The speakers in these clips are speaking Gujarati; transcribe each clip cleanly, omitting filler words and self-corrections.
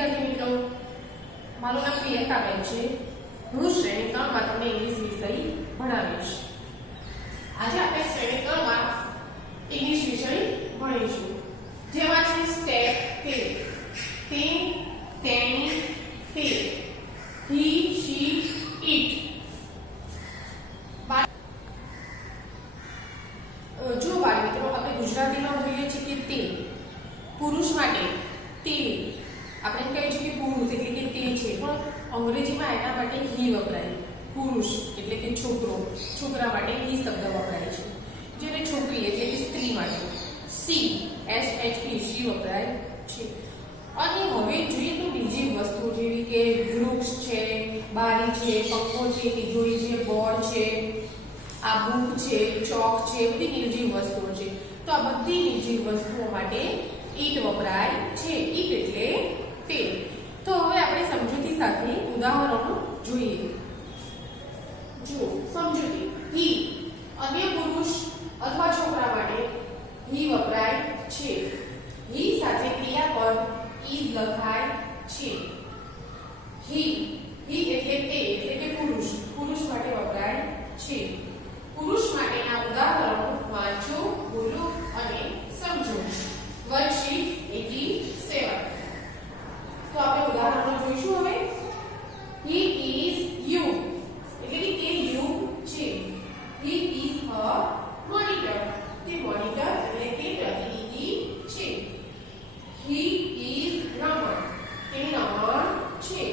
વિદ્યાર્થી મિત્રો, મારું નામ પ્રિયંકાબેન છે. હું શ્રેણી 3 માં તમને ઇંગ્લિશ વિષય ભણાવીશ. આજે આપણે શ્રેણી 3 માં ઇંગ્લિશ વિષય ભણીશું, જેમાં છે સ્ટેપ તે, તેણી, તે, હી, શી, ઇટ. જો બાળ મિત્રો, આપણે ગુજરાતીમાં બોલીએ છીએ કે તે, પુરુષ માટે તે, આપણે કહીએ છીએ કે પુરુષ એટલે કે તે છે, પણ અંગ્રેજીમાં એના માટે હી વપરાય. પુરુષ એટલે કે છોકરો, છોકરા માટે હી શબ્દ વપરાય છે. જ્યારે છોકરી એટલે કે સ્ત્રી માટે સી, SHE, શી વપરાય છે. અને હવે જોઈએ તો બીજી વસ્તુ જેવી કે વૃક્ષ છે, બારી છે, પંખો છે, તિજોરી છે, બોર્ડ છે, આ બુક છે, ચોક છે, બધી નિર્જીવ વસ્તુઓ છે. તો આ બધી નિર્જીવ વસ્તુઓ માટે ઈટ વપરાય છે. ઈટ એટલે તે. તો હવે આપણે સમજૂતી સાથે ઉદાહરણો જોઈએ. જો સમજૂતી, હી અન્ય પુરુષ અથવા છોકરા માટે હી વપરાય છે. હી સાથે ક્રિયાપદ ઇઝ લખાય છે. હી એટલે તે એટલે કે પુરુષ, પુરુષ માટે વપરાય છે. પુરુષ માટેના ઉદાહરણો વાંચો, બોલો અને સમજો. વર્કશીટ 87. તો આપણે ઉદાહરણો જોઈશું હવે. He is you એટલે કે તે યુ છે. He is a monitor, તે મોનિટર એટલે કે પ્રતિનિધિ છે. He is રમણ, તે રમણ છે.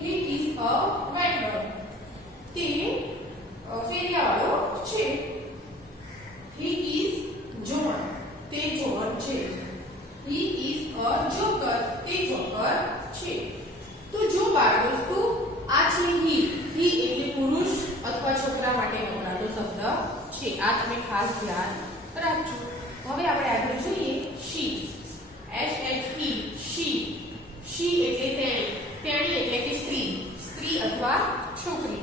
He is a vendor, તે ફેરિયાવાળો છે. He is John, તે જોન છે. He is a joker, તે જોકર છે. તો જો બાળ દોસ્તો, આ છે હી એટલે પુરુષ અથવા છોકરા માટે વપરાતો શબ્દ છે. આ તમે ખાસ ધ્યાન રાખજો. હવે આપણે આગળ જોઈએ શી, SHE, શી. શી એટલે તેણી, તેણી એટલે કે સ્ત્રી, સ્ત્રી અથવા છોકરી.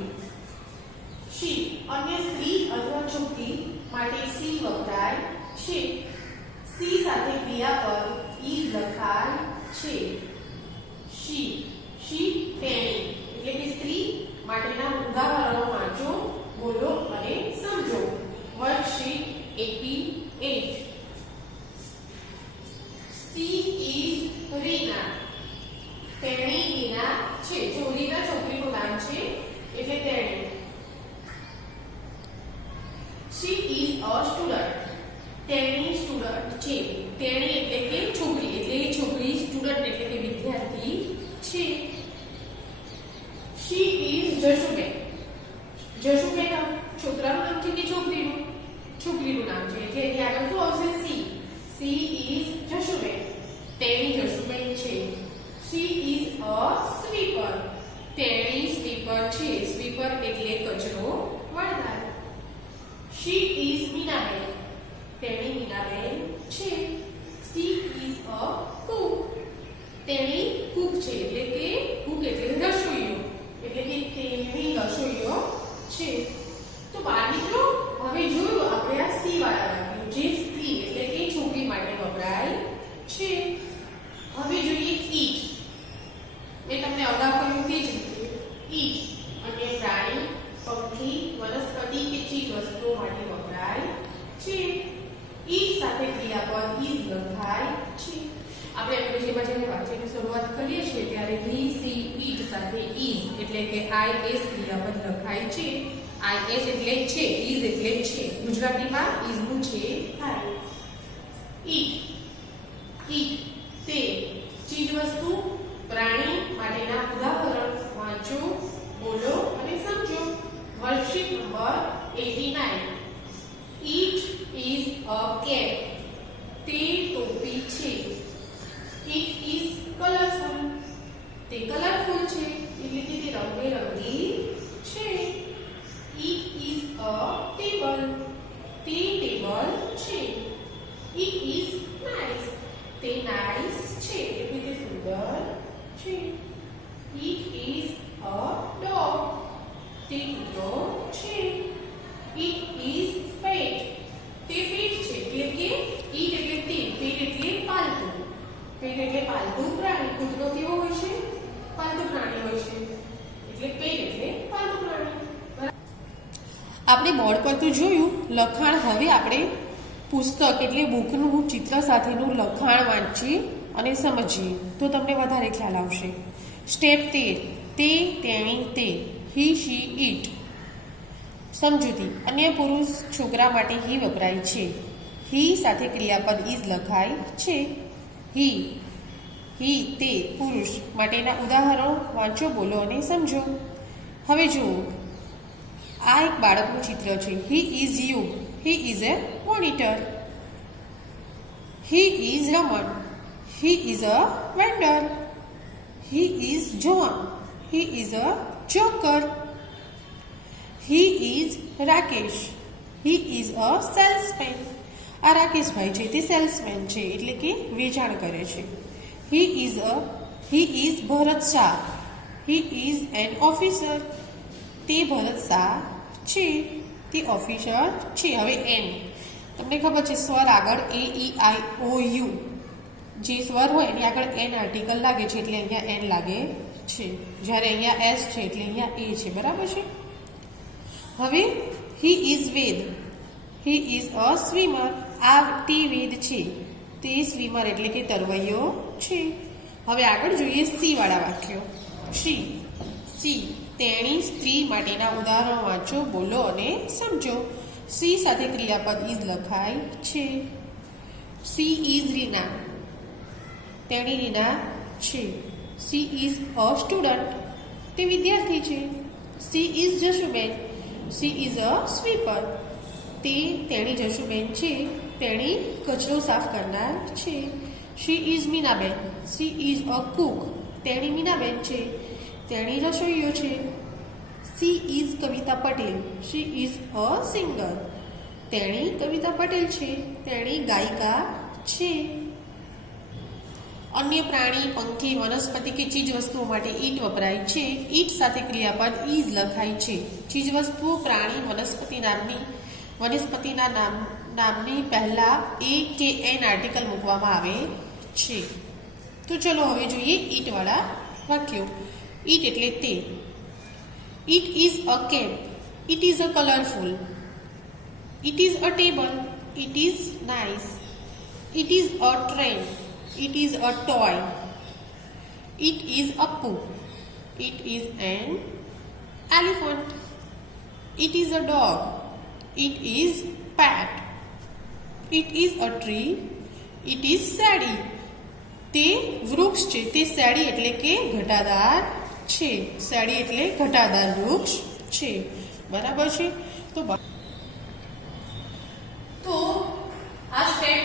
શી અન્ય સ્ત્રી અથવા છોકરી માટે સી વપરાય છે. સી સાથે ક્રિયાપદ ઇઝ લખાય છે. શી તેણી એટલે કે સ્ત્રી માટેના ઉદાહરણો વાંચો, બોલો અને સમજો. વર્કશીટ 88. સી ઇઝ રીના, તેણી રીના છે. જો રીના છોકરીનું નામ છે એટલે તેણી. She is a student, તેણી સ્ટુડન્ટ છે. તેણી એટલે કે છોકરી, એટલે છોકરી, સ્ટુડન્ટ એટલે કે વિદ્યાર્થી છે. She is જશુબેન, જશુબેન છોકરાનું નામ છે કે છોકરીનું? છોકરીનું નામ છે, એટલે એની આગળ શું આવશે? સી. સી ઇઝ જશુબેન, તેણી જશુબેન છે. She is a sweeper, તેણી સ્વીપર છે. સ્વીપર એટલે કચરો વાળનાર. She is મીનાબેન, તેણી મીનાબેન છે. She is a cook, તેણી કુક છે. એટલે કે કુક એટલે રસોઈયો, એટલે કે તેણી રસોઈયો છે. તો બાળ મિત્રો, હવે જોયું આપણે આ સી વાળા વાક્યો, જે સ્ત્રી એટલે કે છોકરી માટે વપરાય છે. હવે જોઈએ ઈટ. મેં તમને અગાઉ કહ્યું તે જ રીતે ઈટ અને પ્રાણી, પક્ષી, વનસ્પતિ કે ચીજ વસ્તુઓ માટે વપરાય છે. ઈટ સાથે ક્રિયાપદ ઇઝ લખાય છે. આપણે અંગ્રેજીમાં જ્યારે વાંચવાની શરૂઆત કરીએ છીએ ત્યારે હી, સી, ઈટ સાથે ઇઝ એટલે કે IS ક્રિયાપદ લખાય છે. IS એટલે છે, ઇઝ એટલે છે. ગુજરાતીમાં ઇઝનું છે થાય. ઈટ તે, ચીજ વસ્તુ, પ્રાણી માટેના ઉદાહરણ વાંચો, બોલો અને સમજો. Worksheet number 89. It is a cap, તે ટોપી છે. It is colorful, તે કલરફુલ છે એટલે કે તે રંગબેરંગી છે. It is a table, તે ટેબલ છે. It is nice, તે nice છે એટલે કે તે સુંદર છે. It is a dog, તે કૂતરો છે. It is pet, તે પેટ છે એટલે કે ઈટ એટલે તે, પેટ એટલે પાલતુ, પેટ એટલે પાલતુ પ્રાણી. કૂતરો કેવો આપણે બોર્ડ પર તો જોયું લખાણ. હવે આપણે પુસ્તક એટલે બુકનું ચિત્ર સાથેનું લખાણ વાંચીએ અને સમજીએ તો તમને વધારે ખ્યાલ આવશે. સ્ટેપ 13. તે, તેણી, તે. હી, શી, ઇટ. સમજૂતી. અન્ય પુરુષ છોકરા માટે હી વપરાય છે. હી સાથે ક્રિયાપદ ઇઝ લખાય છે. હી, તે પુરુષ માટેના ઉદાહરણો વાંચો, બોલો અને સમજો. હવે જુઓ, આ એક બાળકનું ચિત્ર છે. He is you. He is a monitor. He is Raman. He is a vendor. He is John. He is a joker. He is Rakesh. He is a salesman. આ રાકેશભાઈ છે તે સેલ્સમેન છે એટલે કે વેચાણ કરે છે. He is Bharat Shah. He is an officer. તે ભરત શાહ છે, તે ઓફિસર છે. હવે એન તમને ખબર છે સ્વર આગળ એ ઈ આઈ ઓ યુ જે સ્વર હોય એની આગળ એન આર્ટિકલ લાગે છે એટલે અહીંયા એન લાગે છે, જ્યારે અહીંયા એસ છે એટલે અહીંયા એ છે. બરાબર છે. હવે he is Ved. He is a swimmer. આ તે વેદ છે, તે સ્વિમર એટલે કે તરવૈયો છે. હવે આગળ જોઈએ સી વાળા વાક્યો. સી, તેણી સ્ત્રી માટેના ઉદાહરણો વાંચો, બોલો અને સમજો. સી સાથે ક્રિયાપદ ઇઝ લખાય છે. She is Reena. તેણી રીના છે. She is a student. તે વિદ્યાર્થી છે. She is Jashuben. She is a sweeper. તેણી જશુબેન છે, તેણી કચરો સાફ કરનાર છે. She is Meenaben. She is a cook. તેણી મીનાબેન છે, તેણી રસોઈયો છે. She is Kavita Patel. She is a singer. તેણી કવિતા પટેલ છે, તેણી ગાયિકા છે. અન્ય પ્રાણી, પંખી, વનસ્પતિ કે ચીજ વસ્તુઓ માટે ઈટ વપરાય છે. ઈટ સાથે ક્રિયાપદ ઇઝ લખાય છે. ચીજ વસ્તુઓ, પ્રાણી, વનસ્પતિના નામની પહેલા એ કે એન આર્ટિકલ મૂકવામાં આવે છે. તો ચલો હવે જોઈએ ઈટ વાળા વાક્યો. ઈટ એટલે તે. It is a cap. It is a colourful. It is a table. It is nice. It is a train. It is a toy. It is a poo. It is an elephant. It is a dog. It is pet. It is a tree. It is sadie. તે વૃક્ષ છે, તે સેડી એટલે કે ઘટાદાર છે. સેડી એટલે ઘટાદાર વૃક્ષ છે. બરાબર છે. તો આ સ્ટેપ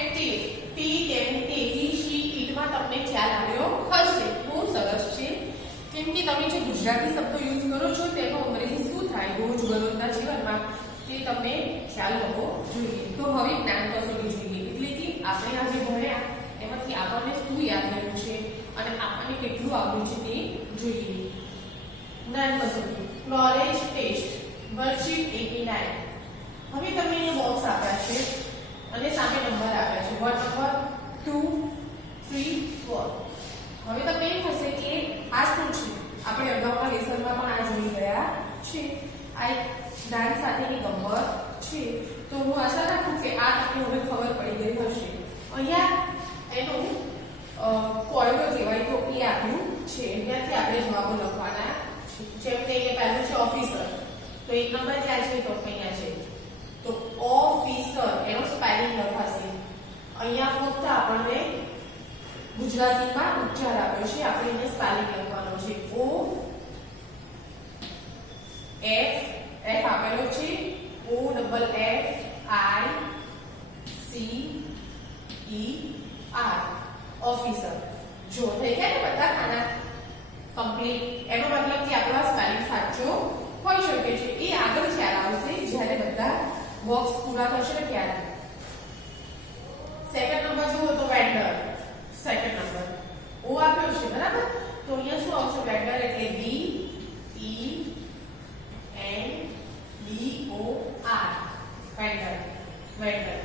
તમને ખ્યાલ આવ્યો હશે. બહુ સરસ છે, કેમ કે તમે જે ગુજરાતી શબ્દો યુઝ કરો છો તેનો અંગ્રેજી શું થાય રોજબરોજના જીવનમાં તે તમને ખ્યાલ હોવો જોઈએ. તો હવે જ્ઞાન કસોટી જોઈએ, એટલે કે આપણે આજે ભણ્યા એમાંથી આપણને શું યાદ રહ્યું છે અને આપણને કેટલું આવડ્યું છે તે જોઈએ. જ્ઞાન કસોટી નોલેજ ટેસ્ટ વર્કશીટ 89. હવે તમને અહીંયા બોક્સ આપ્યા છે અને સામે નંબર આપ્યા છે. Word number 2 3 4. હવે તમને એમ થશે કે આ શું છે? આપણે અગાઉના લેસનમાં પણ આ જોઈ ગયા છે. આ એક જ્ઞાન સાથેની ગમ્મત છે. તો હું આશા રાખું કે આ તમને હવે ખબર પડી ગઈ હશે. અહીંયા એનું કોયડો કહેવાય તો એ આપ્યું છે. અહીંયાથી આપણે જવાબો લખવાના છે. જેમ કે અહીંયા પહેલું છે ઓફિસર, તો એક નંબર ક્યાં છે? તો અહીંયા છે. તો ઓફિસર એનો સ્પેલિંગ લખાશે. અહીંયા ફક્ત આપણને ગુજરાતીમાં ઉચ્ચાર આપ્યો છે, આપણે અહીંયા સ્પેલિંગ લખવાનો છે. ઓ એફ આપેલો છે. O double F I C E R officer. જો થઈ ગયા ને બધા ખાના કમ્પ્લીટ. એનો મતલબ કે આપણો સ્પેલિંગ સાચો હોઈ શકે છે. એ આગળ ખ્યાલ આવશે જ્યારે બધા બોક્સ પૂરા થશે ને ત્યારે. સેકન્ડ નંબર જુઓ તો વેન્ડર. સેકન્ડ નંબર ઓ આપ્યો છે, બરાબર. તો અહીંયા શું આવશે? વેન્ડર એટલે V E N D O R vendor.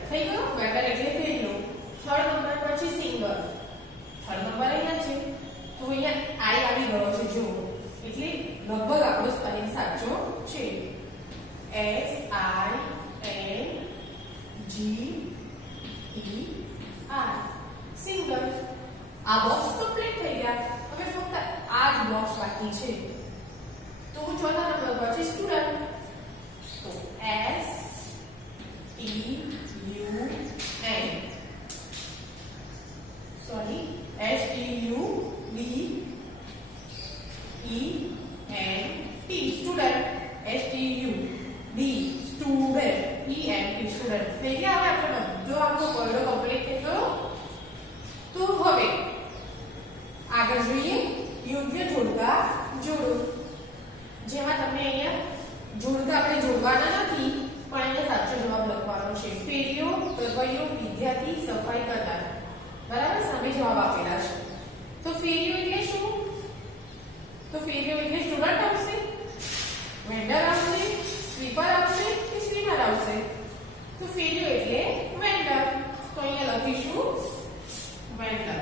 થઈ ગયો. વેન્ડર એટલે પહેલો. થર્ડ નંબર પછી સિંગર. થર્ડ નંબર અહીંયા છે તો અહીંયા આઈ આવી ગયો છે જો, એટલે લગભગ આપણો સ્પેલિંગ સાચો છે. S I ગયા. હવે ફક્ત આ જ બોક્સ બાકી છે. તો ચોથા નંબર પર છે સ્ટુડન્ટ. તો S T U N sorry S T U D E N T student. S T U D student E N T student. થઈ ગયા. હવે આપણે બધો આખો કોયડો કમ્પ્લીટ થઈ ગયો. તો હવે આગળ જોઈએ યોગ્ય જોડકા જોડો. જેમાં તમને અહીંયા જોડકા આપણે જોડવાના નથી પણ અહીંયા સાચો જવાબ લખવાનો છે. ફેરીઓ, પ્રવૈયો, વિદ્યાર્થી, સફાઈ કરનાર. બરાબર, સામે જવાબ આપેલા છે. તો ફેરીઓ એટલે શું? તો ફેરીઓ એટલે સ્ટુડન્ટ આવશે, વેન્ડર આવશે, સ્વીપર આવશે કે સ્વીમર આવશે? તો ફેરીઓ એટલે વેન્ડર. તો અહીંયા લખીશું વેન્ડર.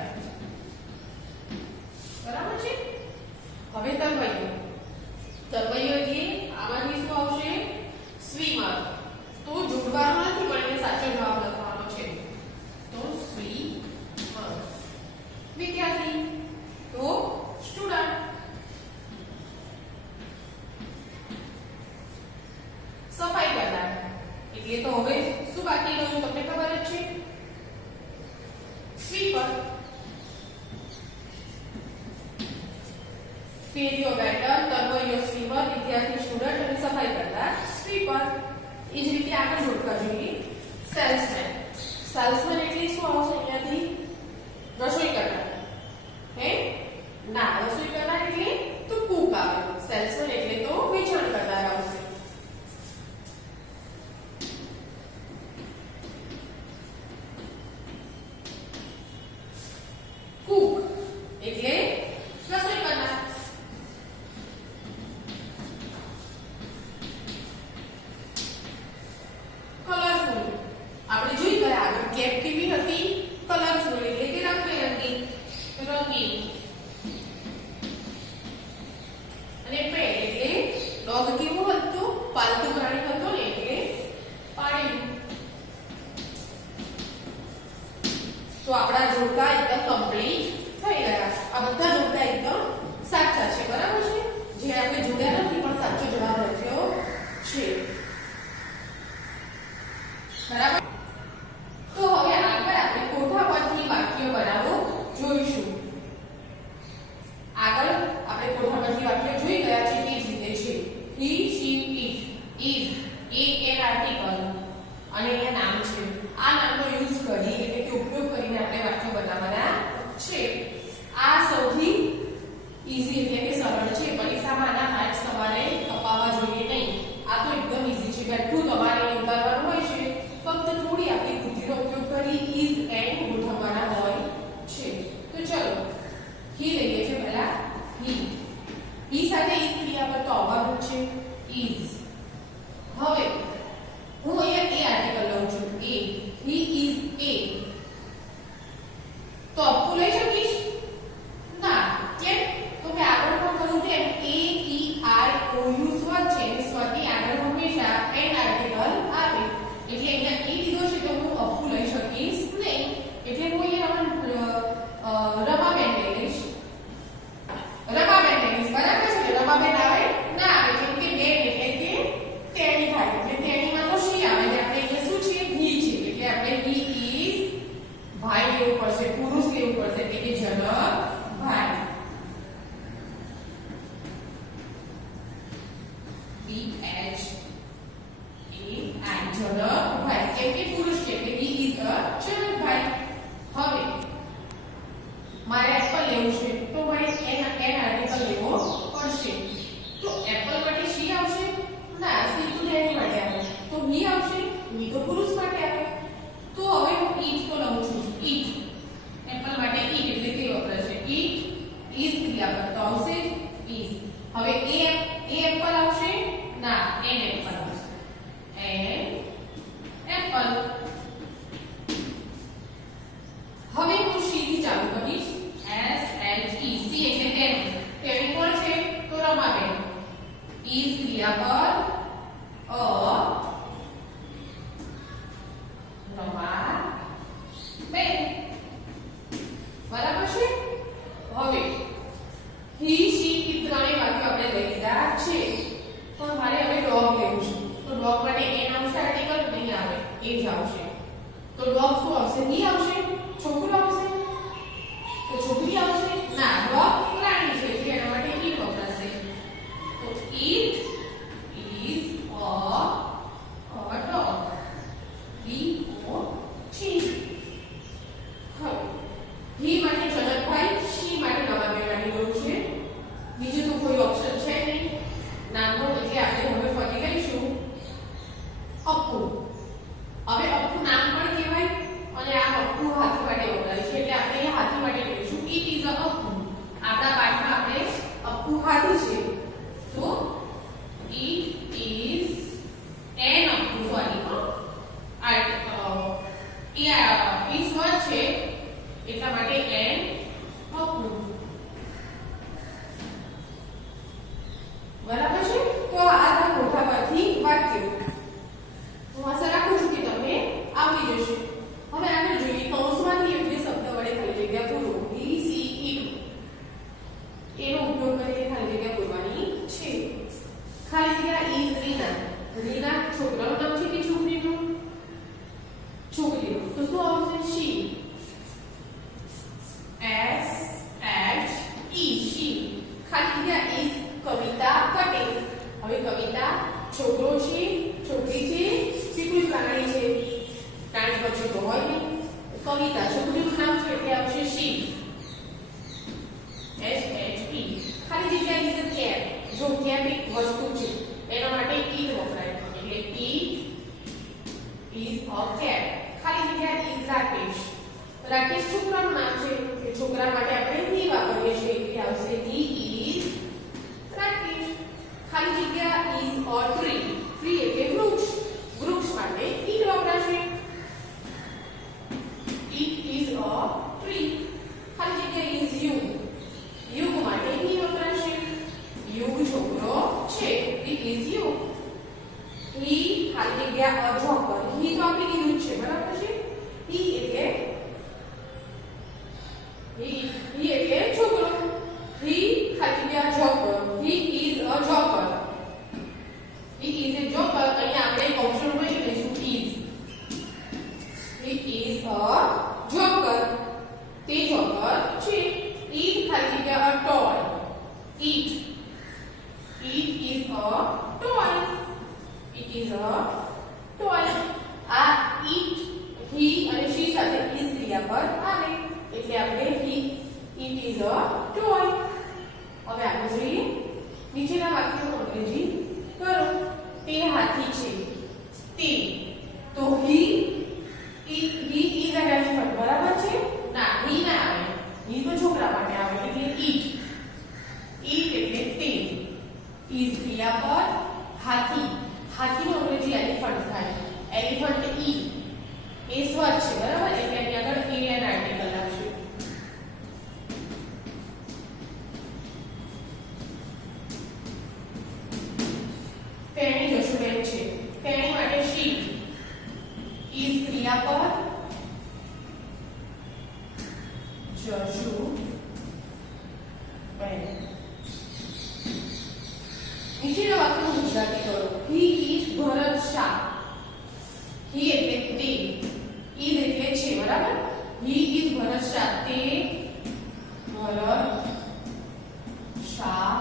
બરાબર છે. હવે તરવૈયો. તરવૈયો એટલે આમાંથી શું આવશે? સ્વીમર. તો જોડવાનો નથી પણ એને સાચો જવાબ લખવાનો છે. તો સ્વીમર. વિદ્યાર્થી તો સ્ટુડન્ટ. સફાઈ કરનાર એટલે તો હવે શું બાકી રહ્યું તમને ખબર જ છે? સ્વીપર. ફેરીઓ વેન્ડર, તરવૈયો સ્વીપર, વિદ્યાર્થી સ્ટુડન્ટ અને સફાઈ કરનાર સ્વીપર. એ જ રીતે આગળ જોડકા જોઈએ. સેલ્સમેન. સેલ્સમેન એટલે શું આવશે અહીંયાથી? રસોઈ કરનાર. હે ના, રસોઈ કરનાર એટલે તો કુક આવે. સેલ્સમેન એટલે તો વેચાણ કરનાર આવશે. કુક એટલે રસોઈ કરનાર. કલરફુલ આપણે જોઈ ગયા આગળ કેપ કેવી હતી? કલરફુલ એટલે કે રંગબેરંગી, રંગીન. અને પેટ એટલે ડોગ કેવું હતું? પાલતુ પ્રાણી હતો ને એટલે પાળેલું. તો આપણા જોડકા એકદમ કમ્પ્લીટ થઈ ગયા. આ બધા જોડકા એકદમ સાચા છે. બરાબર છે. જે આપણે જોડ્યા નથી પણ સાચો જવાબ લખ્યો છે. બરાબર. તો હવે આગળ આપણે કોઠા પરથી વાક્યો બનાવો જોઈશું. આગળ આપણે કોઠા પરથી વાક્યો જોઈ ગયા છે તે જ રીતે છે. he, she, it, is, an article અને અહીંયા નામ છે. આ નામનો યુઝ કરી એટલે કે ઉપયોગ કરીને આપણે વાક્યો બનાવવાના છે. આ સૌથી ઈઝી એટલે કે સરળ છે. પરીક્ષામાં આના માર્ક્સ તમારે કપાવવા જોઈએ નહીં. આ તો એકદમ ઈઝી છે. બેઠું તમારે ઉતારવાનું હોય છે. ફક્ત થોડી આપણી બુદ્ધિનો ઉપયોગ કરી is and ગોઠવવાના હોય છે. તો ચલો he લઈએ છે પહેલા. he સાથે is ક્રિયાપદ તો આવવાનું છે is. હવે હું અહીંયા a આર્ટિકલ લઉં છું. a he is a. તો અપુ લઈ શકીશ? ના. કેમ? તો મેં આગળ પણ કહ્યું તેમ a e i o u સ્વર છે. સ્વરની આગળ હંમેશા an આર્ટિકલ આવે. એટલે અહીંયા એ લીધો છે તો હું અપુ લઈ શકીશ નહીં. એટલે હું અહીંયા રમાબેન લઈ લઈશ. રમાબેન લઈ લઈશ. બરાબર છે. રમાબેન આવે ના આવે કેમ કે બેન એટલે કે તેણી થાય. એટલે તેણીમાં તો શી આવે છે? આપણે અહીંયા શું છે? he છે. એટલે આપણે he is ભાઈ લેવું પડશે, પુરુષ લેવું પડશે એટલે કે જનક ભાઈ. b h a i જનક ભાઈ. કેમ કે પુરુષ છે એટલે he is a જનક ભાઈ. હવે મારે એપલ લેવું છે તો મારે n આર્ટિકલ લેવો પડશે. તો એપલ માટે she આવશે? ના, she તો તેની માટે આવે. તો he આવશે? he તો પુરુષ માટે આવે. તો હવે હું it તો લઉં છું. it એપલ માટે it એટલે કે વપરાશે. it is ક્રિયાપદ તો આવશે is. હવે a એપલ આવશે? ના, n એપલ આવશે. n Apple. હવે હું she થી ચાલુ કરીશ. s h e c એટલે તેણી. તેણી કોણ છે? તો રમાબેન. is ક્રિયાપદ a રમાબેન. બરાબર છે. હવે હી શી એ ત્રણેય વાક્યો આપણે લઈ લીધા છે. પણ મારે હવે ડોગ લેવું છે. તો ડોગ માટે એન આવશે આર્ટિકલ નહીં આવે, એ જ આવશે. તો ડોગ શું આવશે? હી આવશે. છોકરો આવશે તો છોકરી આવશે ના, ડોગ પ્રાણી છે એટલે એના માટે ઈટ વપરાશે. તો ઈટ ઇઝ અ ડોગ. D-O-G. હવે હી માટે જનકભાઈ, શી માટે નવા બેવાની જરૂર છે. બીજું તો કોઈ ઓપ્શન છે નહીં નાનો, એટલે આપણે હવે ફરી લઈશું અપ્પુ. હવે અપ્પુ નામ પણ કહેવાય અને આ અપ્પુ હાથી માટે વપરાય છે એટલે આપણે અહીંયા હાથી માટે લઈશું ઇટ ઇઝ અ અપ્પુ. આપણા પાઠમાં આપણે અપ્પુ હાથી છે તો it is an Appu. Sorry is what છે એટલા માટે એન અપ્પુ. બરાબર છે. તો આ મોટા પરથી વાક્યો હું આશા રાખું છું કે તમને આવડી જશે. હવે આપણે જોઈએ કૌંસમાંથી યોગ્ય શબ્દ વડે ખાલી જગ્યા પૂરો. બી સી ઈ એનો ઉપયોગ કરીને ખાલી જગ્યા પૂરવાની છે. ખાલી જગ્યા ઇઝ રીના. રીના છોકરાનું નામ છે કે છોકરીનું? છોકરીનું. તો શું આવશે? શી. S H E શી. ખાલી જગ્યા ઇઝ કવિતા પટેલ. હવે કવિતા છોકરો છે, છોકરી છે કે કોઈ પ્રાણી છે? પ્રાણી પછી તો હોય નહીં. કવિતા છોકરીનું નામ છે એટલે આવશે શી. S H E. ખાલી જગ્યા ઇઝ કેટ. જો કેટ એક વસ્તુ છે એના માટે ઈટ વપરાય એટલે ઈટ ઇઝ અ કેટ. ખાલી જગ્યા ઇઝ રાકેશ. રાકેશ છોકરાનું નામ છે કે છોકરા માટે આપણે હી વાપરીએ છીએ એટલે આવશે હી ઇઝ રાકેશ. ખાલી જગ્યા ઇઝ અ ટ્રી. ટ્રી એટલે વૃક્ષ. વૃક્ષ માટે ઈટ વપરાશે. It is a tree. ખાલી જગ્યા ઇઝ યુગ. યુગ માટે હી વપરાશે. યુગ છોકરો છે. ઇટ ઇઝ યુગ. હી ખાલી જગ્યા અ જોકર. હી તો આપણે કીધું છે બરાબર છે. હી એટલે છોકરો. હી ખાલી જગ્યા joker. He is a joker. He is a joker. અહીંયા આપણે કૌંસનો ઉપયોગ કરીશું is. He is a joker. તે જોકર છે. ઈટ ખાલી જગ્યા a toy. It. It is a toy. It is a toy. આ ઈટ હી અને શી સાથે ઇઝ ક્રિયા પર આવે એટલે આપણે હી ઇટ ઇઝ અ ટોય. હવે આપણે જોઈએ નીચેના વાક્યોનું અંગ્રેજી કરો. તે હાથી છે. તે તો હી ઇઝ અ એલિફન્ટ. બરાબર છે ના, હી ના આવે. હી તો છોકરા માટે આવે એટલે ઈટ. ઈટ એટલે તે. ઇઝ ક્રિયા પર હાથી. હાથીનું અંગ્રેજી એલિફન્ટ થાય. એલિફન્ટ ઈ. એ સ્વર છે બરાબર એટલે અહીં આગળ એ એન આર્ટિકલ આવશે. તેણી જશુબેન છે. તેણી માટે શી. ઇઝ ક્રિયા પર જશુબેન. નીચેના વાક્યનું ગુજરાતી કરો. હી ઇઝ ભરત શાહ. હી એટલે તે. ઇઝ એટલે છે બરાબર. હી ઇઝ ભરત શાહ. તે ભરત શાહ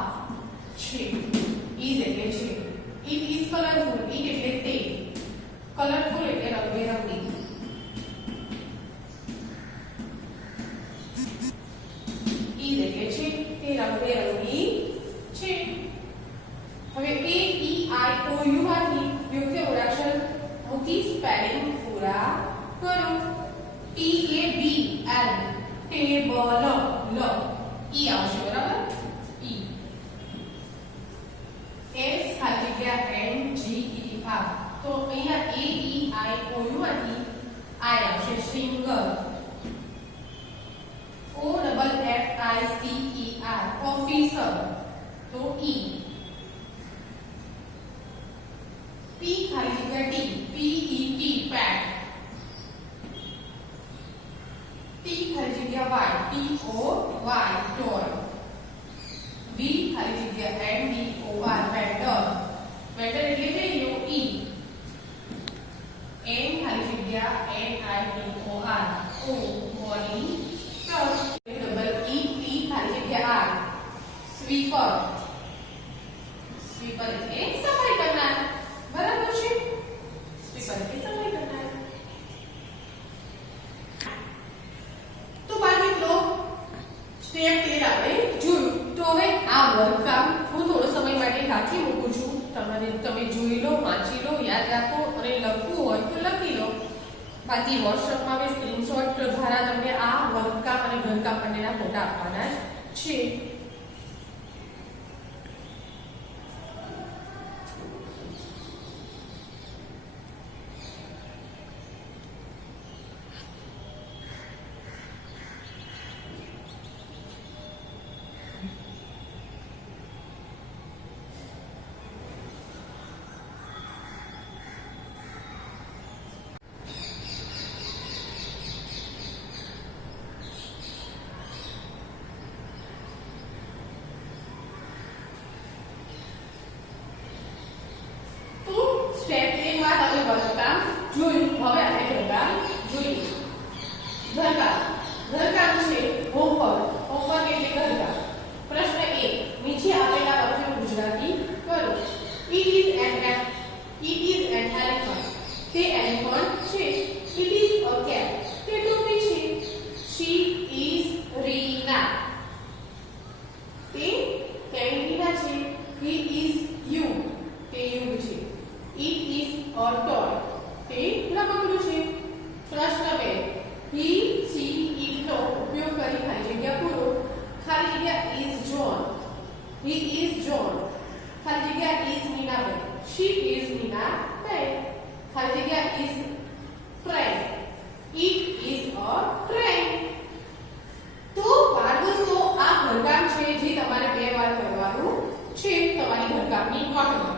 છે. ઇઝ એટલે છે. It is colourful. ઇટ એટલે તે. કલરફુલ એટલે રંગબેરંગી. ઇઝ એટલે છે તે રંગબેરંગી છે. હવે A E I O U માંથી યોગ્ય મૂળાક્ષર મૂકી સ્પેલિંગ પૂરા કરો. T A B L table. લ ઈ આવશે બરાબર. ઈ. S ખાલી જગ્યા N G E R. તો અહીંયા A E I O U માંથી I આવશે singer. O double F I C E R officer. તો ઈ. P ખાલી જગ્યા T. P E T પેટ. T ખાલી જગ્યા Y. T O Y toy. T sweeper. Sweeper એટલે સફાઈ કરનાર. બરાબર છે? સ્વીપર એટલે સફાઈ કરનાર. તો બાળમિત્રો સ્ટેપ 13 આપણે જોયું. તો હવે આ વર્કકામ હું થોડો સમય માટે રાખી મૂકું છું. તમે જોઈ લો, વાંચી લો, યાદ રાખો અને લખવું હોય તો લખી લો. બાકી વોટ્સએપમાં મેં સ્ક્રીનશોટ દ્વારા તમને આ વર્કકામ અને ઘરકામ બંનેના ફોટા આપવાના જ છે. સ્ટેપ 1 માં તમે વર્કકામ જોયું. હવે આપણે ઘરકામ જોઈએ. ઘરકામ છે હોમવર્ક. હોમવર્ક એટલે ઘરકામ. પ્રશ્ન 1 નીચે આપેલા વાક્યનું ગુજરાતી કરો. It is an elephant. તે એલિફન્ટ છે. It is a cat. તે ટોપી છે. She is Reena. તે કેન્ટીના છે. He is you. તે યુગ છે. It is a toy. તે રમકડું છે. પ્રશ્ન 2 he, she, it નો ઉપયોગ કરી ખાલી જગ્યા પૂરો. ખાલી જગ્યા is John. He is John. ખાલી જગ્યા is Nina. She is Nina. ખાલી જગ્યા is train. It is a train. તો બાળકો આ ઘરકામ છે જે તમારે 2 વાર કરવાનું છે તમારી ઘરકામની નોટમાં.